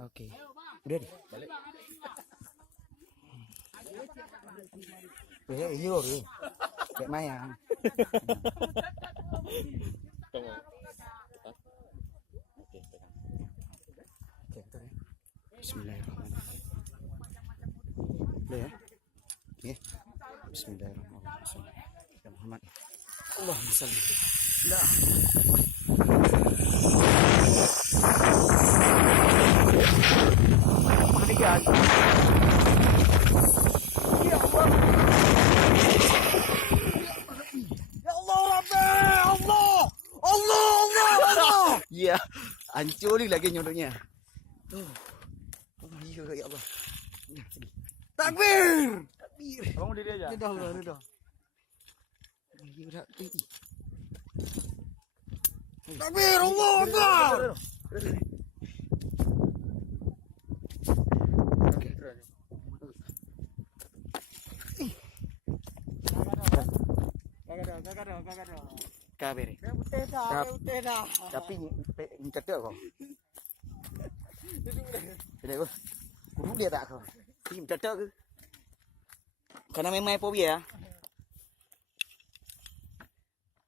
Oke. Udah deh. Balik. Iya, iya. Kayak mayang. Tunggu. Oke, pegang. Oke, bentar ya. Bismillahirrahmanirrahim. Udah ya. Oke. Bismillahirrahmanirrahim. Ya Muhammad. Allahumma shalli. Lah. Mahdikan. Ya Allah. Ya Allah Rabbi. Allah. Allah, Allah, Allah. Ya, hancur lagi nyodoknya. Tuh. Oh, ya Allah. Ya, sini. Takbir. Takbir. Kamu diri aja. Dah. Ya udah tinggi. Takbir, Allah Akbar. Oke. Kabere. Tapi ngetek kok. Đây ơi. Cũng dia tak kau. Tim tetek ke. Karena memang phobia.